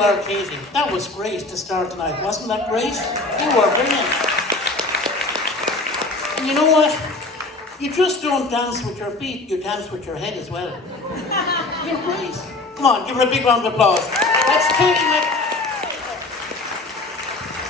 are, Katie. That was great to start tonight. Wasn't that great? You were brilliant. And you know what? You just don't dance with your feet, you dance with your head as well. You're great. Come on, give her a big round of applause. That's Katie